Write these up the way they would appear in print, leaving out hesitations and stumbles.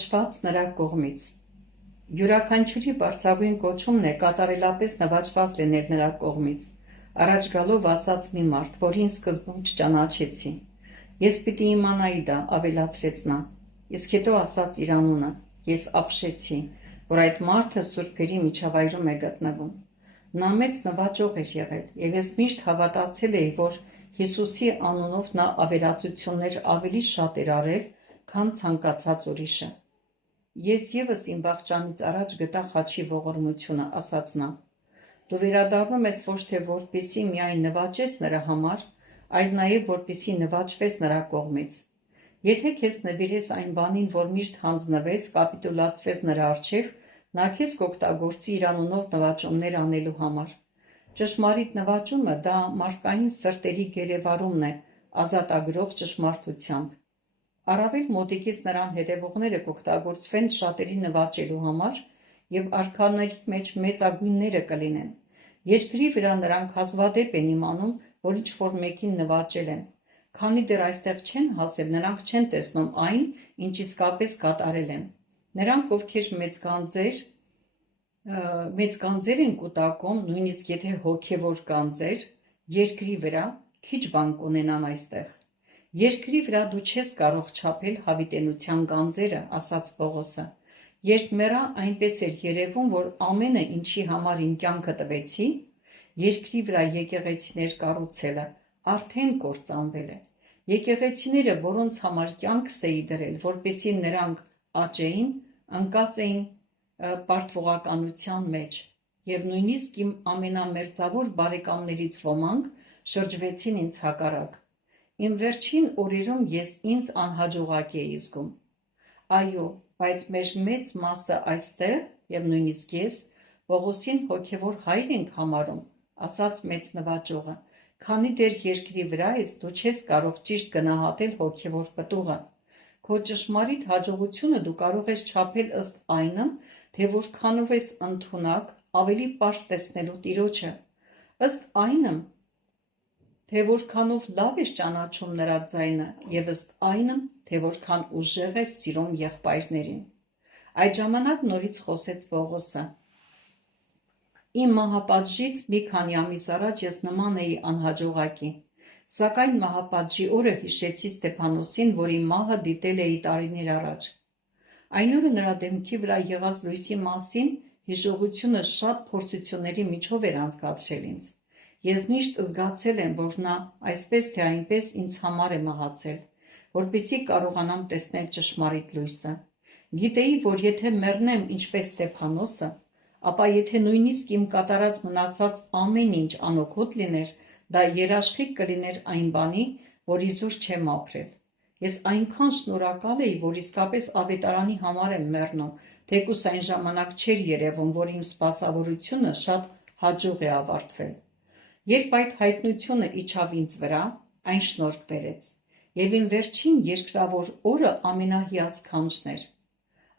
նվաճված նրա կողմից։ Յուրաքանչյուրի բարձրագույն կոչումն է կատարելապես նվաճված լինել նրա կողմից։ Առաջ գալով ասաց մի մարդ, որին սկզբում չճանաչեցի. «Ես պիտի իմանայի դա», ավելացրեց նա, իսկ հետո ասաց իր անունը. «Ես ապշեցի, որ այդ մարդը սուրբերի միջավայրում է գտնվում»։ Նա մեծ նվաճող էր եղել, և ես միշտ հավատացել էի, որ Հիսուսի անունով նա ավերածություններ ավելի շատ էր արել, քան ցանկացած ուրիշը։ «Ես ևս իմ վախճանից առաջ գտա խաչի ողորմությունը», ասաց նա։ «Դու վերադառնում ես ոչ թե որպեսզի միայն նվաճես նրա համար, այլ նաև որպեսզի նվաճվես նրա կողմից։ Եթե քեզ նվիրես այն բանին, որ միշտ հանձնվես, կապիտուլացվես նրա առջև, նա քեզ կօգտագործի իր անունով նվաճումներ անելու համար։ Ճշմարիտ նվաճումը դա մարդկային սրտերի գերեվարումն է ազատագրող ճշմարտությամբ։ Առավել մոտիկից նրան հետևողները կօգտագործվեն շատերի նվաճելու համար և արքաների մեջ մեծագույնները կլինեն։ Երկրի վրա նրանք հազվադեպ են իմանում, որ ինչ-որ մեկին նվաճել են։ Քանի դեռ այստեղ չեն հասել, նրանք չեն տեսնում այն, ինչ իսկապես կատարել են։ Նրանք, ովքեր մեծ գանձեր են կուտակում, նույնիսկ եթե հոգևոր գանձեր, երկրի վրա քիչ բան կունենան այստեղ։ Երկրի վրա դու չես կարող չափել հավիտենության գանձերը, ասաց Պողոսը։ Երբ մեռա, այնպես էր երևում, որ ամենը, ինչի համար իմ կյանքը տվեցի, երկրի վրա եկեղեցիներ կառուցելը, արդեն կործանվել է։ Եկեղեցիները, որոնց համար կյանքս էի դրել, որպեսզի նրանք աճեին, ընկած էին պարտվողականության մեջ, և նույնիսկ իմ ամենամերձավոր բարեկամներից ոմանք շրջվեցին ինձ հակառակ։ Իմ վերջին օրերում ես ինձ անհաջողակ էի զգում։ Այո, բայց մեր մեծ մասը այստեղ, և նույնիսկ ես, Պողոսին հոգևոր հայր ենք համարում, ասաց մեծ նվաճողը, քանի դեռ երկրի վրա ես, դու չես կարող ճիշտ գնահատել հոգևոր պտուղը։ Քո ճշմարիտ հաջողությունը դու կարող ես չափել ըստ այնմ, թե որքանով ես ընդունակ ավելի պարզ տեսնելու Տիրոջը, ըստ այնմ, թե որքանով լավ ես ճանաչում նրա ձայնը, և ըստ այնմ, թե որքան ուժեղ ես սիրում եղբայրներին։ Այդ ժամանակ նորից խոսեց Պողոսը. «Իմ մահապատժից մի քանի ամիս առաջ ես նման էի անհաջողակի, սակայն մահապատժի օրը հիշեցի Ստեփանոսին, որի մահը դիտել էի տարիներ առաջ։ Այն օրը նրա դեմքի վրա եղած լույսի մասին հիշողությունը շատ փորձությունների միջով էր անցկացրել ինձ։ Ես միշտ զգացել եմ, որ նա այսպես թե այնպես ինձ համար է մահացել, որպեսզի կարողանամ տեսնել ճշմարիտ լույսը։ Գիտեի, որ եթե մեռնեմ ինչպես Ստեփանոսը, ապա եթե նույնիսկ իմ կատարած մնացած ամեն ինչ անօգուտ լիներ, դա երաշխիք կլիներ այն բանի, որ իզուր չեմ ապրել։ Ես այնքան շնորհակալ էի, որ իսկապես ավետարանի համար եմ մեռնում, թեկուզ այն ժամանակ չէր երևում, որ իմ սպասավորությունը շատ հաջող է ավարտվել։ Երբ այդ հայտնությունը իջավ ինձ վրա, այն շնորհք բերեց, և իմ վերջին երկրավոր օրը ամենահիասքանչն էր։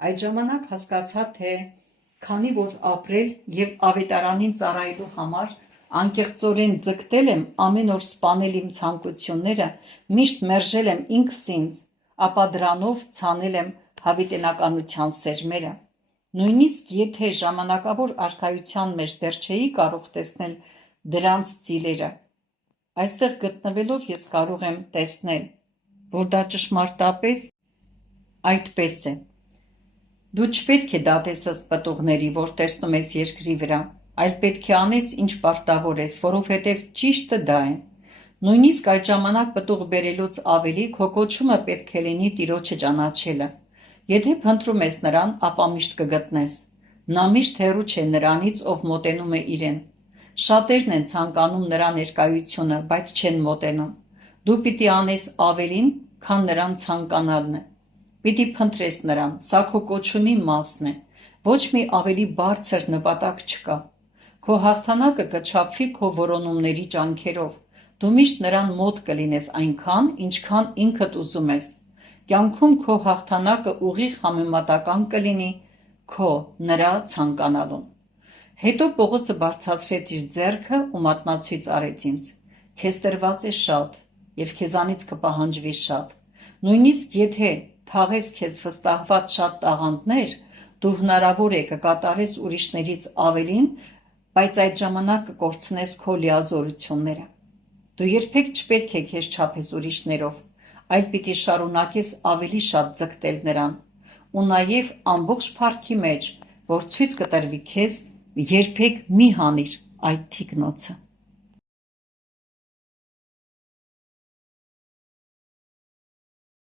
Այդ ժամանակ հասկացա, թե քանի որ ապրել և ավետարանին ծառայելու համար անկեղծորեն ձգտել եմ ամեն օր սպանել իմ ցանկությունները, միշտ մերժել եմ ինքս ինձ, ապա դրանով ցանել եմ հավիտենականության սերմերը։ Նույնիսկ եթե ժամանակավոր արքայության մեջ դեռ չէի կարող տեսնել դրանց ծիլերը, այստեղ գտնվելով ես կարող եմ տեսնել, որ դա ճշմարտապես այդպես է։ Դու չպետք է դատես ըստ պտուղների, որ տեսնում ես երկրի վրա, այլ պետք է անես, ինչ պարտավոր ես, որովհետև ճիշտը դա է։ Նույնիսկ այդ ժամանակ պտուղ բերելուց ավելի քո կոչումը պետք է լինի Տիրոջը ճանաչելը։ Եթե փնտրում ես նրան, ապա միշտ կգտնես։ Նա միշտ հեռու չէ նրանից, ով մոտենում է իրեն։ Շատերն են ցանկանում նրա ներկայությունը, բայց չեն մոտենում։ Դու պիտի անես ավելին, քան նրան ցանկանալն է։ Պիտի փնտրես նրան, սա քո կոչումի մասն է։ Ոչ մի ավելի բարձր նպատակ չկա։ Քո հաղթանակը կչափվի քո որոնումների ջանքերով։ Դու միշտ նրան մոտ կլինես այնքան, ինչքան ինքդ ուզում ես։ Կյանքում քո հաղթանակը ուղիղ համեմատական կլինի քո նրա ցանկանալուն։ Հետո Պողոսը բարձրացրեց իր ձեռքը ու մատնացույց արեց ինձ. «Քեզ տրված է շատ, և քեզանից կպահանջվի շատ։ Նույնիսկ եթե թաղես քեզ վստահված շատ տաղանդներ, դու հնարավոր է կկատարես ուրիշներից ավելին, բայց այդ ժամանակ կկորցնես քո լիազորությունները։ Դու երբեք չպետք է քեզ չափես ուրիշներով, այլ պիտի շարունակես ավելի շատ ձգտել նրան, ու նաև ամբողջ փառքի մեջ, որ ցույց կտրվի քեզ, երբեք մի հանիր այդ թիկնոցը։